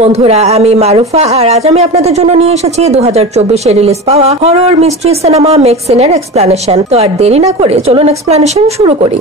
বন্ধুরা, আমি মারুফা আর আজ আমি আপনাদের জন্য নিয়ে এসেছি 2024 এ রিলিজ পাওয়া হরর মিস্ট্রি সিনেমা মেক্সিনের এক্সপ্লানেশন। তো আর দেরি না করে চলুন এক্সপ্লানেশন শুরু করি।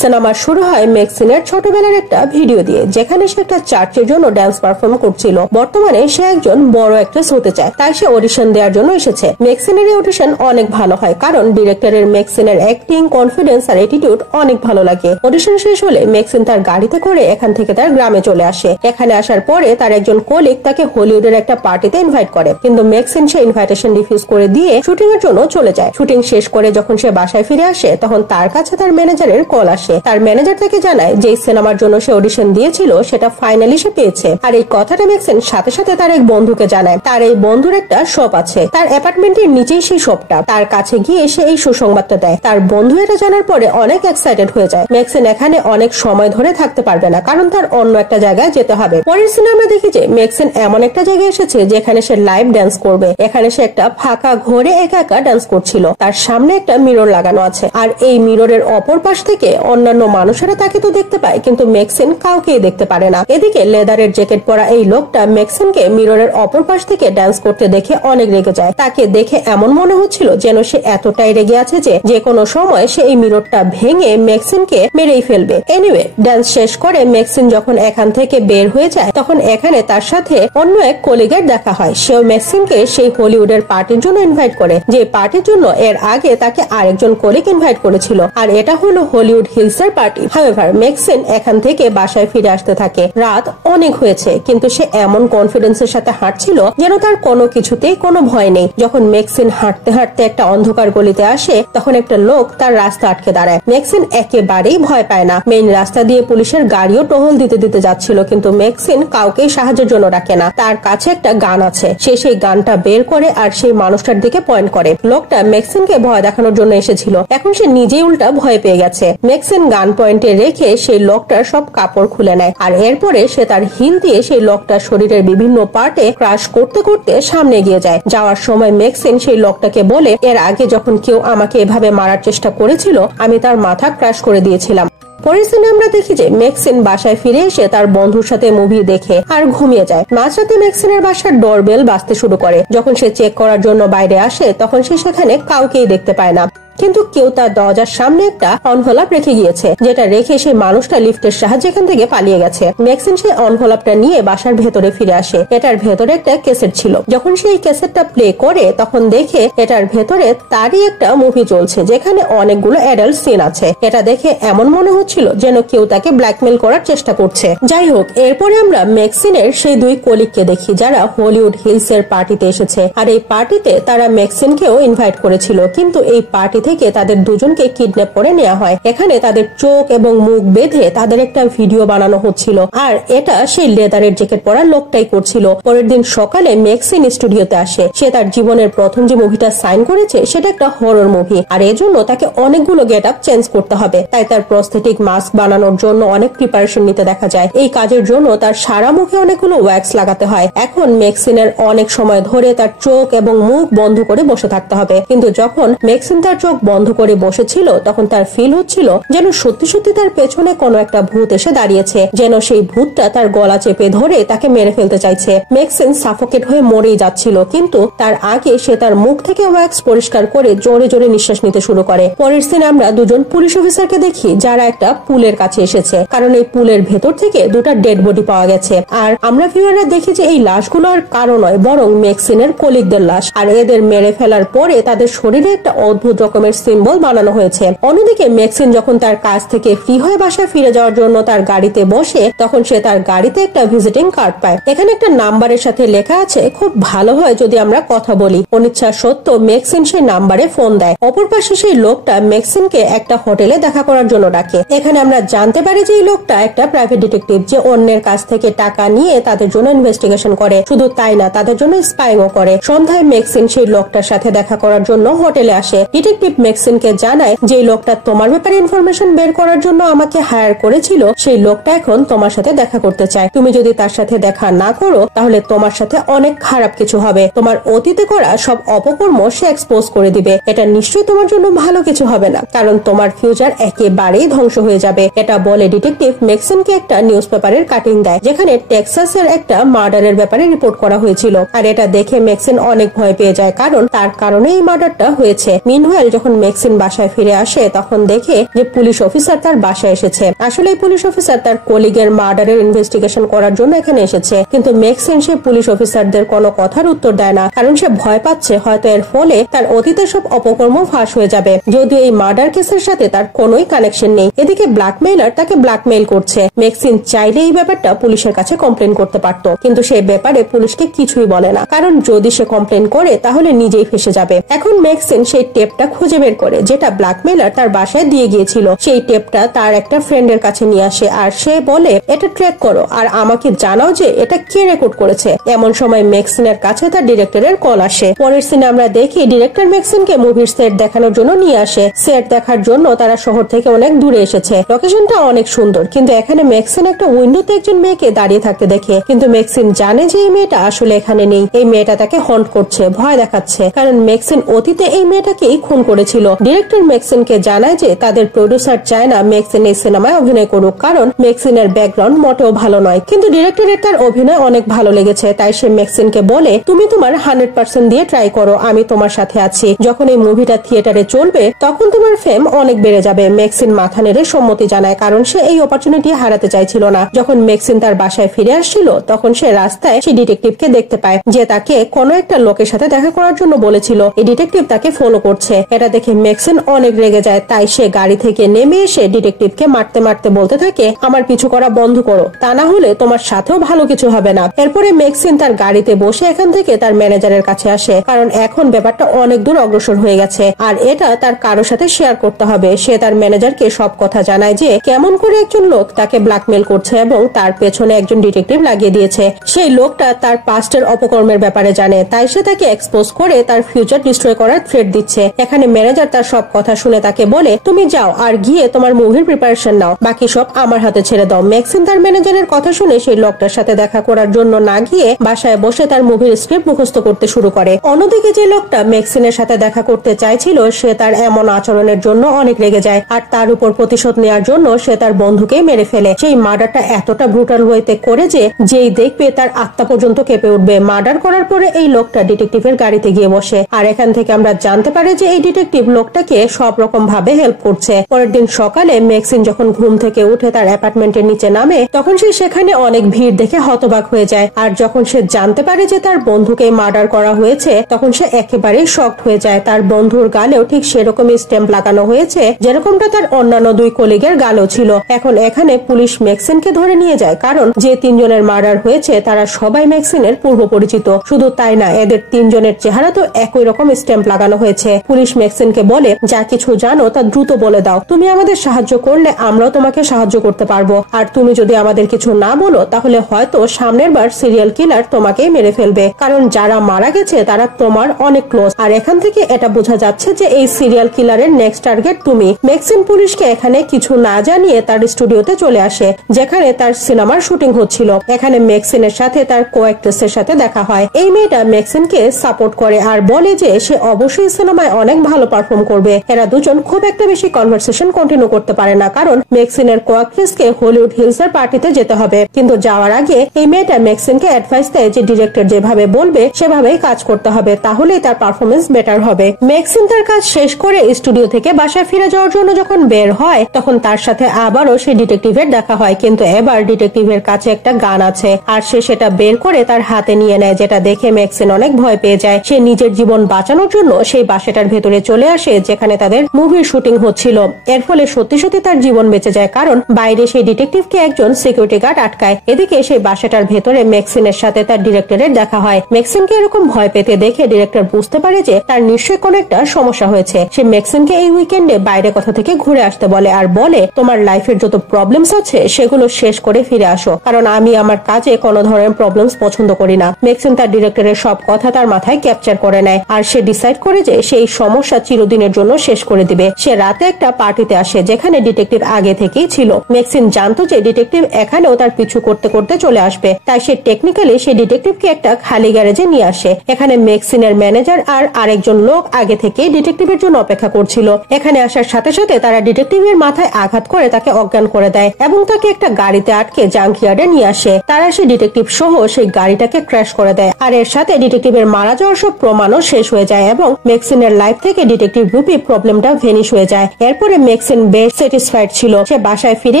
সিনেমা শুরু হয় মেক্সিনের ছোটবেলার একটা ভিডিও দিয়ে, যেখানে সে একটা চার্চের জন্য ডান্স পারফর্ম করছিল। বর্তমানে সে একজন বড় অ্যাক্ট্রেস হতে চায়, তাই সে অডিশন দেওয়ার জন্য এসেছে। মেক্সিনের এই অডিশন অনেক ভালো হয়, কারণ ডিরেক্টরের মেক্সিনের অ্যাক্টিং, কনফিডেন্স আর অ্যাটিটিউড অনেক ভালো লাগে। অডিশন শেষ হলে মেক্সিন তার গাড়িতে করে এখান থেকে তার গ্রামে চলে আসে। এখানে আসার পরে তার একজন কলিগ তাকে হলিউডের একটা পার্টিতে ইনভাইট করে, কিন্তু মেক্সিন সে ইনভাইটেশন রিফিউজ করে দিয়ে শুটিং এর জন্য চলে যায়। শুটিং শেষ করে যখন সে বাসায় ফিরে আসে, তখন তার কাছে তার ম্যানেজারের কল আসে। তার ম্যানেজার তাকে জানায় যে সিনেমার জন্য সে অডিশন দিয়েছিল সেটা ফাইনালি সে পেয়েছে। আর এই কথাটা মেক্সিন সাথে সাথে তার এক বন্ধুকে জানায়। তার এই বন্ধুর একটা শপ আছে, তার অ্যাপার্টমেন্টের নিচেই সেই শপটা। তার কাছে গিয়ে সে এই সুসংবাদটা দেয়। তার বন্ধু এটা জানার পরে অনেক এক্সাইটেড হয়ে যায়। মেক্সিন এখানে অনেক সময় ধরে থাকতে পারবে না, কারণ তার অন্য একটা জায়গায় যেতে হবে। পরের সিনে আমরা দেখি যে মেক্সিন এমন একটা জায়গায় এসেছে যেখানে সে লাইভ ডান্স করবে। এখানে সে একটা ফাঁকা ঘরে একা একা ডান্স করছিল। তার সামনে একটা মিরর লাগানো আছে, আর এই মিররের অপর পাশ থেকে অন্যান্য মানুষেরা তাকে তো দেখতে পায়, কিন্তু মেক্সিন কাউকেই দেখতে পারে না। এদিকে লেদারের জ্যাকেট পরা এই লোকটা মেক্সিনকে মিররের অপর পাশ থেকে ডান্স করতে দেখে অনেক রেগে যায়। তাকে দেখে এমন মনে হচ্ছিল যেন সে এতটাই রেগে আছে যে কোনো সময় সে এই মিররটা ভেঙে মেক্সিনকে মেরেই ফেলবে। এনিওয়ে, ডান্স শেষ করে মেক্সিন যখন এখান থেকে বের হয়ে যায়, তখন এখানে তার সাথে অন্য এক কলিগের দেখা হয়। সেও মেক্সিনকে সেই হলিউডের পার্টির জন্য ইনভাইট করে, যে পার্টির জন্য এর আগে তাকে আরেকজন কলিগ ইনভাইট করেছিল। আর এটা হলো হলিউড হিলসের পার্টি। হাউএভার, মেক্সিন এখান থেকে বাসায় ফিরে আসতে থাকে। রাত অনেক হয়েছে, কিন্তু সে এমন কনফিডেন্সের সাথে হাঁটছিল যেন তার কোনো কিছুতেই কোনো ভয় নেই। যখন মেক্সিন হাঁটতে হাঁটতে একটা অন্ধকার গলিতে আসে, তখন একটা লোক তার রাস্তা আটকে দাঁড়ায়। মেক্সিন একেবারেই ভয় পায় না। মেইন রাস্তা দিয়ে পুলিশের গাড়িও টহল দিতে দিতে যাচ্ছিল, কিন্তু মেক্সিন কাউকেই সাহায্যের জন্য ডাকে না। তার কাছে একটা গান আছে, সে সেই গানটা বের করে আর সেই মানুষটার দিকে পয়েন্ট করে। লোকটা মেক্সিনকে ভয় দেখানোর জন্য এসেছিল, এখন সে নিজেই উল্টা ভয় পেয়ে গেছে। মেক্সিন গান পয়েন্টে রেখে সেই লোকটার সব কাপড় খুলে নেয়, আর এরপরে সে তার হিল দিয়ে সেই লোকটার শরীরের বিভিন্ন পার্টে ক্রাশ করতে করতে সামনে এগিয়ে যায়। যাওয়ার সময় মেক্সিন সেই লোকটাকে বলে, এর আগে যখন কেউ আমাকে এভাবে মারার চেষ্টা করেছিল, আমি তার মাথা ক্রাশ করে দিয়েছিলাম। পরের সিনে আমরা দেখি যে মেক্সিন বাসায় ফিরে এসে তার বন্ধুর সাথে মুভি দেখে আর ঘুমিয়ে যায়। মাঝরাতে মেক্সিনের বাসার ডোরবেল বাজতে শুরু করে। যখন সে চেক করার জন্য বাইরে আসে, তখন সে সেখানে কাউকেই দেখতে পায় না, কিন্তু কেউ তার দরজার সামনে একটা এনভেলপ রেখে গিয়েছে, যেটা রেখে সেই মানুষটা লিফটের সাহায্যে এখান থেকে পালিয়ে গেছে। মেক্সিন সেই এনভেলপটা নিয়ে বাসার ভেতরে ফিরে আসে। এটার ভেতরে একটা ক্যাসেট ছিল। যখন সে এই ক্যাসেটটা প্লে করে, তখন দেখে এটার ভেতরে তারই একটা মুভি চলছে, যেখানে অনেকগুলো অ্যাডাল্ট সিন আছে। এটা দেখে এমন মনে হচ্ছিল যেন কেউ তাকে ব্ল্যাকমেল করার চেষ্টা করছে। যাই হোক, এরপরে আমরা মেক্সিনের সেই দুই কলিগকে দেখি, যারা হলিউড হিলস এর পার্টিতে এসেছে। আর এই পার্টিতে তারা মেক্সিনকেও ইনভাইট করেছিল, কিন্তু এই পার্টি থেকে তাদের দুজনকে কিডন্যাপ করে নেওয়া হয়। এখানে তাদের চোখ এবং মুখ বেঁধে তাদের একটা ভিডিও বানানো হচ্ছিল, আর এটা সেই লেদারের জ্যাকেট পরা লোকটাই করছিল। পরের দিন সকালে মেক্সিন স্টুডিওতে আসে। সে তার জীবনের প্রথম যে মুভিটা সাইন করেছে সেটা একটা হরর মুভি, আর এজন্য তাকে অনেকগুলো গেট আপ চেঞ্জ করতে হবে। তাই তার প্রস্থেটিক মাস্ক বানানোর জন্য অনেক প্রিপারেশন নিতে দেখা যায়। এই কাজের জন্য তার সারা মুখে অনেকগুলো ওয়্যাক্স লাগাতে হয়। এখন মেক্সিনের অনেক সময় ধরে তার চোখ এবং মুখ বন্ধ করে বসে থাকতে হবে, কিন্তু যখন মেক্সিন তার চোখ বন্ধ করে বসেছিল, তখন তার ফিল হচ্ছিল যেন সত্যি সত্যি তার পেছনে কোনো একটা ভূত এসে দাঁড়িয়েছে, যেন সেই ভূতটা তার গলা চেপে ধরে তাকে মেরে ফেলতে চাইছে। মেক্সিন সাফোকেট হয়ে মরেই যাচ্ছিল, কিন্তু তার আগে সে তার মুখ থেকে ওয়্যাক্স পরিষ্কার করে জোরে জোরে নিঃশ্বাস নিতে শুরু করে। পরের সিনে আমরা দুজন পুলিশ অফিসারকে দেখি, যারা একটা পুলের কাছে এসেছে, কারণ এই পুলের ভেতর থেকে দুটা ডেড বডি পাওয়া গেছে। আর আমরা ভিউয়াররা দেখি যে এই লাশগুলো আর কারো নয়, বরং মেক্সিনের কলিগদের লাশ। আর এদের মেরে ফেলার পরে তাদের শরীরে একটা অদ্ভুত রকমের সিম্বল বানানো হয়েছে। অন্যদিকে মেক্সিন যখন তার কাজ থেকে ফ্রি হয়ে বাসায় ফিরে যাওয়ার জন্য তার গাড়িতে বসে, তখন সে তার গাড়িতে একটা ভিজিটিং কার্ড পায়। এখানে একটা নাম্বারের সাথে লেখা আছে, খুব ভালো হয় যদি আমরা কথা বলি। অনিচ্ছা সত্ত্বেও মেক্সিন সেই নাম্বারে ফোন দেয়। অপর পাশে সেই লোকটা মেক্সিনকে একটা হোটেলে দেখা করার জন্য ডাকে। এখানে আমরা জানতে পারি যে এই লোকটা একটা প্রাইভেট ডিটেকটিভ, যে অন্যের কাছ থেকে টাকা নিয়ে তাদের জন্য ইনভেস্টিগেশন করে। শুধু তাই না, তাদের জন্য স্পাইংও করে। সন্ধ্যায় মেক্সিন সেই লোকটার সাথে দেখা করার জন্য হোটেলে আসে। ডিটেকটিভ মেক্সিনকে জানায় যে লোকটা তোমার ব্যাপারে ইনফরমেশন বের করার জন্য আমাকে হায়ার করেছিল সেই লোকটা এখন তোমার সাথে দেখা করতে চায়। তুমি যদি তার সাথে দেখা না করো তাহলে তোমার সাথে অনেক খারাপ কিছু হবে। তোমার অতীতে করা সব অপকর্ম সে এক্সপোজ করে দিবে। এটা নিশ্চয়ই তোমার জন্য ভালো কিছু হবে না, কারণ তোমার ফিউচার একেবারেই ধ্বংস হয়ে যাবে। এটা বলে ডিটেকটিভ মেক্সিনকে একটা নিউজ পেপারের কাটিং দেয় যেখানে টেক্সাসের একটা মার্ডারের ব্যাপারে রিপোর্ট করা হয়েছিল। আর এটা দেখে মেক্সিন অনেক ভয় পেয়ে যায়, কারণ তার কারণে এই মার্ডারটা হয়েছে। মিনওয়াইল যখন মেক্সিন বাসায় ফিরে আসে তখন দেখে যে পুলিশ অফিসার তার বাসায় এসেছে। আসলে পুলিশ অফিসার তার কলিগের মার্ডারের ইনভেস্টিগেশন করার জন্য এখানে এসেছে, কিন্তু মেক্সিন সে পুলিশ অফিসারদের কোনো কথার উত্তর দেয় না, কারণ সে ভয় পাচ্ছে হয়তো এর ফলে তার অতীতের সব অপকর্ম ফাঁস হয়ে যাবে, যদিও এই মার্ডার কেসের সাথে তার কোনোই কানেকশন নেই। এদিকে ব্ল্যাকমেইলার তাকে ব্ল্যাকমেইল করছে। মেক্সিন চাইলে এই ব্যাপারটা পুলিশের কাছে কমপ্লেন করতে পারত, কিন্তু সেই ব্যাপারে পুলিশকে কিছুই বলে না, কারণ যদি সে কমপ্লেন করে তাহলে নিজেই ফেসে যাবে। এখন মেক্সিন সেই টেপটা খুঁজে বের করে যেটা ব্ল্যাকমেইলার তার বাসায় দিয়ে গিয়েছিল। সেই টেপটা তার একটা ফ্রেন্ডের কাছে নিয়ে আসে আর সে বলে এটা ট্র্যাক করো আর আমাকে জানাও যে এটা কে রেকর্ড করেছে। এমন সময় মেক্সিনের কাছে তার ডিরেক্টরের কল আসে। পরের সিনে আমরা দেখি ডিরেক্টর মেক্সিনকে মুভির সেট দেখানোর জন্য নিয়ে আসে। সেট দেখার জন্য তারা শহর থেকে অনেক দূরে এসেছে। লোকেশনটা অনেক সুন্দর, কিন্তু এখানে মেক্সিন একটা উইন্ডোতে একজন মেয়েকে দাঁড়িয়ে থাকতে দেখে, কিন্তু মেক্সিন জানে যে এই মেয়েটা আসলে এখানে নেই। এই মেয়েটা তাকে হন্ট করছে, ভয় দেখাচ্ছে, কারণ মেক্সিন অতীতে এই মেয়েটাকেই খুন করেছিল। ডিরেক্টর মেক্সিনকে জানায় যে তাদের প্রডিউসার চায় না মেক্সিন এই সিনেমায় অভিনয় করুক, কারণ মেক্সিনের ব্যাকগ্রাউন্ড মোটেও ভালো নয়। কিন্তু ডিরেক্টরের তার অভিনয় অনেক ভালো লেগেছে, তাই সে মেক্সিনকে বলে তুমি তোমার 100% দিয়ে ট্রাই করো, আমি তোমার সাথে আছি। যখন এই মুভিটা থিয়েটারে চলবে তখন তোমার ফেম অনেক বেড়ে যাবে। মেক্সিন মাথা নেড়ে সম্মতি জানায়, কারণ সে এই অপরচুনিটি হারাতে চাইছিল না। যখন মেক্সিন তার বাসায় ফিরে আসছিল তখন সে রাস্তায় সেই ডিটেকটিভকে দেখতে পায় যে তাকে কোনো একটা লোকের সাথে দেখা করার জন্য বলেছিল। এই ডিটেকটিভ তাকে ফলো করছে। এটা দেখে মেক্সিন অনেক রেগে যায়, তাই সে গাড়ি থেকে নেমে এসে ডিটেকটিভকে মারতে মারতে বলতে থাকে আমার পিছু করা বন্ধ করো, তা না হলে তোমার সাথেও ভালো কিছু হবে না। এরপরে মেক্সিন তার গাড়িতে বসে এখান থেকে তার ম্যানেজারের কাছে আসে, কারণ এখন ব্যাপারটা অনেক দূর অগ্রসর হয়ে গেছে আর এটা তার কারোর সাথে শেয়ার করতে হবে। সে তার ম্যানেজারকে সব কথা জানায় যে কেমন করে একজন লোক তাকে ব্ল্যাকমেল করছে এবং তার পেছনে একজন ডিটেকটিভ লাগিয়ে দিয়েছে। সেই লোকটা তার পাস্টের অপকর্মের ব্যাপারে জানে, তাই সে তাকে এক্সপোজ করে তার ফিউচার ডিস্ট্রয় করার থ্রেট দিচ্ছে। এখানে ম্যানেজার তার সব কথা শুনে তাকে বলে তুমি যাও আর গিয়ে তোমার মুভির প্রিপারেশন নাও, বাকি সব আমার হাতে ছেড়ে দাও। মেক্সিন তার ম্যানেজারের কথা শুনে সেই লোকটার সাথে দেখা করার জন্য না গিয়ে বাসায় বসে তার মুভির স্ক্রিপ্ট মুখস্থ করতে শুরু করে। অন্যদিকে যে লোকটা মেক্সিনের সাথে দেখা করতে চাইছিল সে তার এমন আচরণের জন্য অনেক রেগে যায় আর তার উপর প্রতিশোধ নেওয়ার জন্য সে তার বন্ধুকে মেরে ফেলে। সেই মার্ডারটা এতটা ব্রুটাল ওয়েতে করে যে যেই দেখবে তার আত্মা পর্যন্ত কেঁপে উঠবে। মার্ডার করার পরে এই লোকটা ডিটেকটিভের গাড়িতে গিয়ে বসে আর এখান থেকে আমরা জানতে পারি যে এই ডিটেকটিভ লোকটাকে সব রকম ভাবে হেল্প করছে। পরের দিন সকালে মেক্সিন যখন ঘুম থেকে উঠে তার অ্যাপার্টমেন্টের নিচে নামে তখন সে সেখানে অনেক ভিড় দেখে হতবাক হয়ে যায়। আর যখন সে জানতে পারে যে তার বন্ধুকে মার্ডার করা হয়েছে তখন সে একেবারেই শকড হয়ে যায়। তার বন্ধুর গালেও ঠিক সেরকমই স্ট্যাম্প লাগানো হয়েছে যেরকমটা তার অন্যান্য দুই কলিগের গালেও ছিল। এখন এখানে পুলিশ মেক্সিনকে ধরে নিয়ে যায়, কারণ যে তিনজনের মার্ডার হয়েছে তারা সবাই মেক্সিনের পূর্ব পরিচিত। শুধু তাই না, এদের তিনজনের চেহারা তো একই রকম স্ট্যাম্প লাগানো হয়েছে। পুলিশ মেক্সিনকে বলে যা কিছু জানো তা দ্রুত বলে দাও, তুমি আমাদের সাহায্য করলে আমরাও তোমাকে সাহায্য করতে পারবো, আর তুমি যদি আমাদের কিছু না বলো তাহলে হয়তো সামনের বার সিরিয়াল কিলার তোমাকেই মেরে ফেলবে, কারণ যারা মারা গেছে তারা তোমার অনেক ক্লোজ। আর এখান থেকে এটা বোঝা যাচ্ছে যে এই সিরিয়াল কিলারের নেক্সট টার্গেট তুমি। মেক্সিন পুলিশকে এখানে কিছু না জানিয়ে তার স্টুডিওতে চলে আসে যেখানে তার সিনেমার শুটিং হচ্ছিল। এখানে মেক্সিনের সাথে তার কো অ্যাক্ট্রেসের সাথে দেখা হয়। এই মেয়েটা মেক্সিনকে সাপোর্ট করে আর বলে যে সে অবশ্যই সিনেমায় অনেক ভালো পারফর্ম করবে। এরা দুজন খুব একটা বেশি কনভারসেশন কন্টিনিউ করতে পারে না, কারণ মেক্সিনের কো অ্যাক্ট্রেসকে হলিউড হিলস এর পার্টিতে যেতে হবে। কিন্তু যাওয়ার আগে এই মেয়েটা মেক্সিনকে অ্যাডভাইস দেয় যে ডিরেক্টর যেভাবে বলবে সেভাবেই কাজ করতে হবে, তাহলেই তার পারফরমেন্স বেটার হবে। মেক্সিন তার কাজ শেষ করে স্টুডিও থেকে বাসায় ফিরে যাওয়ার জন্য যখন বের হয় তখন তার সাথে আবারও সেই ডিটেকটিভের দেখা হয়, কিন্তু এবার ডিটেকটিভের কাছে একটা গান আছে আর সে সেটা বের করে তার হাতে নিয়ে নেয়, যেটা দেখে মেক্সিন অনেক ভয় পেয়ে যায়। সে নিজের জীবন বাঁচানোর জন্য সেই বাসাটার ভেতরে চলে আসে যেখানে তাদের মুভির শুটিং হচ্ছিল। এর ফলে সত্যি সত্যি তার জীবন বেঁচে যায়, কারণ বাইরে সেই ডিটেকটিভকে একজন সিকিউরিটি গার্ড আটকায়। এদিকে সেই বাসাটার ভেতরে মেক্সিনের সাথে তার ডিরেক্টরের দেখা হয়। মেক্সিনকে এরকম ভয় পেতে দেখে ডিরেক্টর বুঝতে পারে যে তার নিশ্চয়ই কোনো একটা সমস্যা হয়েছে। সে মেক্সিনকে এই উইকেন্ডে বাইরে কোথা থেকে ঘুরে আসতে বলে আর বলে তোমার লাইফের যত প্রবলেমস আছে সেগুলো শেষ করে ফিরে আসো, কারণ আমি আমার কাজে কোনো ধরনের প্রবলেমস পছন্দ করি না। মেক্সিন তার ডিরেক্টরের সব কথা তার মাথায় ক্যাপচার করে নেয় আর সে ডিসাইড করে যে সেই সমস্যা চিরদিনের জন্য শেষ করে দিবে। সে রাতে একটা পার্টিতে আসে যেখানে ডিটেকটিভ আগে থেকেই ছিল। ম্যাক্সিন জানতো যে ডিটেকটিভ এখানেও তার পিছু করতে করতে চলে আসবে, তাই সে টেকনিক্যালি সে ডিটেকটিভকে একটা খালি গ্যারেজে নিয়ে আসে। এখানে ম্যাক্সিনের ম্যানেজার আর আরেকজন লোক আগে থেকেই ডিটেকটিভের জন্য অপেক্ষা করছিল। এখানে আসার সাথে সাথে তারা ডিটেকটিভের মাথায় আঘাত করে তাকে অজ্ঞান করে দেয় এবং তাকে একটা গাড়িতে আটকে জাঙ্কিয়ার্ডে নিয়ে আসে। তারা সেই ডিটেকটিভ সহ সেই গাড়িটাকে ক্র্যাশ করে দেয়, আর এর সাথে ডিটেকটিভের মারা যাওয়ার সব প্রমাণও শেষ হয়ে যায় এবং ম্যাক্সিনের লাইফ থেকে ডিটেকটিভ রূপী প্রবলেমটা ভেনিশ হয়ে যায়। এরপরে ম্যাক্সিন বেশ স্যাটিসফাইড ছিল। সে বাসায় ফিরে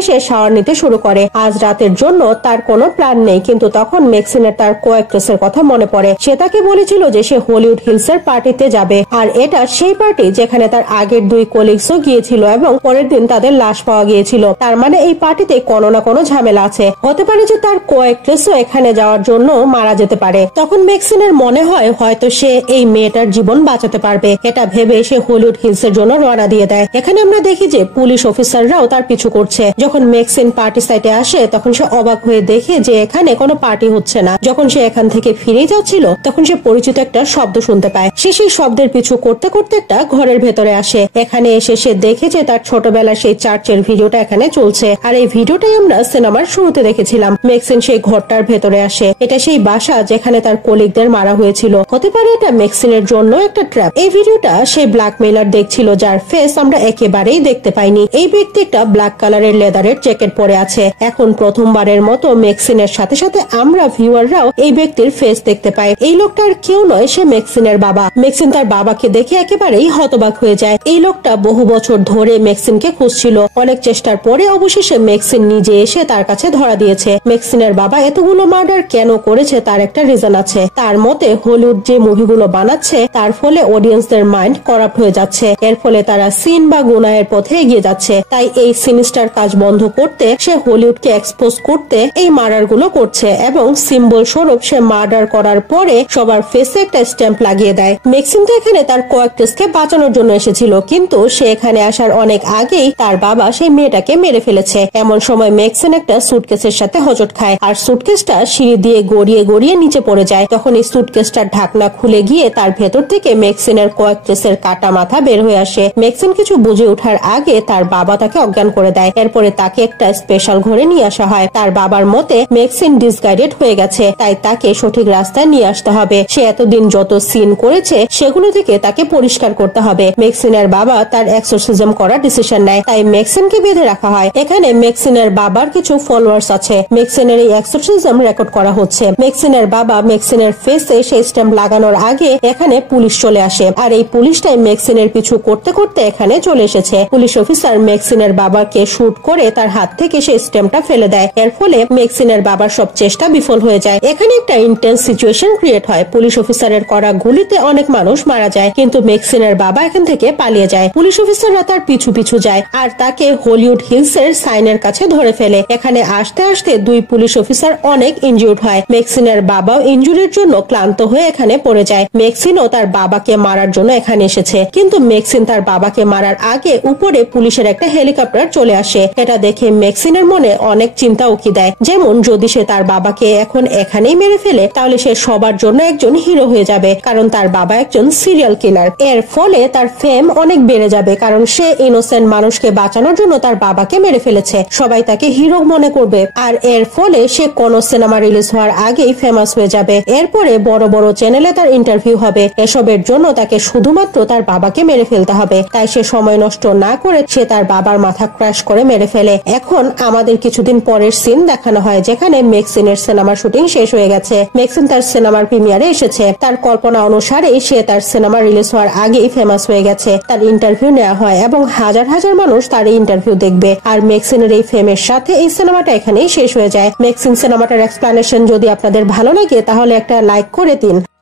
এসে শাওয়ার নিতে শুরু করে। আজ রাতের জন্য তার কোনো প্ল্যান নেই, কিন্তু তখন ম্যাক্সিনের তার কো-অ্যাক্ট্রেসের কথা মনে পড়ে। সে তাকে বলেছিল যে সে হলিউড হিলসের পার্টিতে যাবে, আর এটা সেই পার্টি যেখানে তার আগের দুই কলিগসও গিয়েছিল এবং পরের দিন তাদের লাশ পাওয়া গিয়েছিল। তার মানে এই পার্টিতে কোনো না কোনো ঝামেলা আছে। হতে পারে যে তার কো-অ্যাক্ট্রেসও এখানে যাওয়ার জন্য মারা যেতে পারে। তখন ম্যাক্সিনের মনে হয় হয়তো সে এই মেয়েটার জীবন বাঁচাতে পারবে। এটা ভেবে সে হলিউড হিলসের জন্য রওনা দিয়ে দেয়। এখানে আমরা দেখি যে পুলিশ অফিসাররাও তার পিছু করছে। যখন ম্যাক্সিন পার্টি সাইটে আসে তখন সে অবাক হয়ে দেখে যে এখানে কোনো পার্টি হচ্ছে না। যখন সে এখান থেকে ফিরে যাচ্ছিল তখন সে পরিচিত একটা শব্দ শুনতে পায়। সে সেই শব্দের পিছু করতে করতে একটা ঘরের ভেতরে আসে। এখানে এসে সে দেখে যে তার ছোটবেলার সেই চার্চের ভিডিওটা এখানে চলছে, আর এই ভিডিওটাই আমরা সিনেমার শুরুতে দেখেছিলাম। ম্যাক্সিন সেই ঘরটার ভেতরে আসে। এটা সেই বাসা যেখানে তার কলিগদের মারা হয়েছিল। হতে পারে এটা ম্যাক্সিনের জন্য একটা ট্র্যাপ। এই ভিডিওটা সেই ব্ল্যাকমেইলার দেখছিল যার ফেস আমরা একেবারেই দেখতে পাইনি। এই ব্যক্তি একটা ব্ল্যাক কালারের লেদারের জ্যাকেট পরে আছে। এখন প্রথমবারের মতো ম্যাক্সিনের সাথে সাথে আমরা ভিউয়াররাও এই ব্যক্তির ফেস দেখতে পাই। এই লোকটার কেউ নয়, সে ম্যাক্সিনের বাবা। ম্যাক্সিন তার বাবাকে দেখে একেবারেই হতবাক হয়ে যায়। এই লোকটা বহু বছর ধরে ম্যাক্সিনকে খুঁজছিল। অনেক চেষ্টার পরে অবশেষে ম্যাক্সিন নিজে এসে তার কাছে ধরা দিয়েছে। ম্যাক্সিনের বাবা এতগুলো মার্ডার কেন করেছে তার একটা রিজন আছে। তার মতে হলিউড যে মুভিগুলো বানাচ্ছে তার ফলে অডিয়েন্সদের মাইন্ড করাপ্ট হয়ে যাচ্ছে। এর ফলে তারা সিন বা গুনাহের পথে এগিয়ে যাচ্ছে। তাই এই সিনিস্টার কাজ বন্ধ করতে সে হলিউডকে এক্সপোজ করতে এই মার্ডার গুলো করছে এবং সিম্বল স্বরূপ সে মার্ডার করার পরে সবার ফেসে একটা স্ট্যাম্প লাগিয়ে দেয়। ম্যাক্সিন তো এখানে তার কো-অ্যাক্ট্রেসকে বাঁচানোর জন্য এসেছিল, কিন্তু সে এখানে আসার অনেক আগেই তার বাবা সেই মেয়েটাকে মেরে ফেলেছে। এমন সময় ম্যাক্সিন একটা সুটকেসের সাথে হোঁচট খায়, আর সুটকেসটা সিঁড়ি দিয়ে গড়িয়ে গড়িয়ে নিচে পড়ে যায়। তখন এই সুটকেসটার ঢাকনা খুলে গিয়ে তার ভেতর থেকে ম্যাক্সিনের কো-অ্যাক্ট্রেসের কাটা মাথা বের হয়ে আসে। ম্যাক্সিন কিছু বুঝে ওঠার আগে তার বাবা তাকে অজ্ঞান করে দেয়। এরপরে তাকে একটা স্পেশাল ঘরে নিয়ে আসা হয়। তার বাবার মতে ম্যাক্সিন ডিসগাইডেড হয়ে গেছে, তাই তাকে সঠিক রাস্তায় নিয়ে আসতে হবে। সে এতদিন যত সিন করেছে সেগুলো থেকে তাকে পরিষ্কার করতে হবে। ম্যাক্সিনের বাবা তার এক্সোরসিজম করার ডিসিশন নেয়, তাই ম্যাক্সিনকে বেঁধে রাখা হয়। এখানে ম্যাক্সিনের বাবার কিছু ফলোয়ার্স আছে। ম্যাক্সিনের এই এক্সোরসিজম রেকর্ড করা হচ্ছে। ম্যাক্সিনের বাবা ম্যাক্সিনের ফেসে সেই স্ট্যাম্প লাগানোর আগে এখানে পুলিশ চলে আসে, আর এই পুলিশটাই ম্যাক্সিনের পিছু করতে করতে এখানে চলে এসেছে। পুলিশ অফিসার ম্যাক্সিনের বাবাকে শুট করে তার হাত থেকে সেই স্ট্যাম্পটা ফেলে দেয়। এর ফলে ম্যাক্সিনের বাবার সব চেষ্টা বিফল হয়ে যায়। এখানে একটা ইন্টেন্স সিচুয়েশন ক্রিয়েট হয়। পুলিশ অফিসারের করা গুলিতে অনেক মানুষ মারা যায়, কিন্তু ম্যাক্সিনের বাবা এখান থেকে পালিয়ে যায়। পুলিশ অফিসাররা তার পিছু পিছু যায় আর তাকে হলিউড হিলসের সাইনের কাছে ধরে ফেলে। এখানে আসতে আসতে দুই পুলিশ অফিসার অনেক ইনজুর্ড হয়। ম্যাক্সিনের বাবাও ইনজুরির জন্য ক্লান্ত হয়ে এখানে পড়ে যায়। ম্যাক্সিনও তার বাবাকে মারার জন্য এখানে এসেছে, কিন্তু ম্যাক্সিন তার বাবাকে মারার আগে উপরে পুলিশের একটা হেলিকপ্টার চলে আসে। এটা দেখে ম্যাক্সিনের মনে অনেক চিন্তা উকি দেয়, যেমন যদি সে তার বাবাকে এখন এখানেই মেরে ফেলে তাহলে সে সবার জন্য একজন হিরো হয়ে যাবে, কারণ তার বাবা একজন সিরিয়াল কিলার। এর ফলে তার ফেম অনেক বেড়ে যাবে, কারণ সে ইনোসেন্ট মানুষকে বাঁচানোর জন্য তার বাবাকে মেরে ফেলেছে। সবাই তাকে হিরো মনে করবে, আর এর ফলে সে কোন সিনেমা রিলিজ হওয়ার আগেই ফেমাস হয়ে যাবে। এরপরে বড় বড় চ্যানেলে তার ইন্টারভিউ হবে। এসবের জন্য তাকে শুধুমাত্র তার বাবাকে মেরে ফেলতে হবে। তাই সে সময় নষ্ট না করে সে তার বাবার মাথা ক্র্যাশ করে মেরে ফেলে। এখন আমাদের কিছুদিন পরের সিন দেখানো হয় যেখানে ম্যাক্সিনের সিনেমার শুটিং শেষ হয়ে গেছে। ম্যাক্সিন তার সিনেমার প্রিমিয়ারে এসেছে। তার কল্পনা অনুসারে সে তার সিনেমা রিলিজ হওয়ার আগেই ফেমাস হয়ে গেছে। তার ইন্টারভিউ নেওয়া হয় এবং হাজার হাজার মানুষ তার এই ইন্টারভিউ দেখবে। আর ম্যাক্সিনের এই ফেমের সাথে এই সিনেমাটা এখানেই শেষ হয়ে যায়। ম্যাক্সিন সিনেমাটার এক্সপ্লেনেশন যদি আপনাদের ভালো লাগে তাহলে একটা লাইক করে দিন।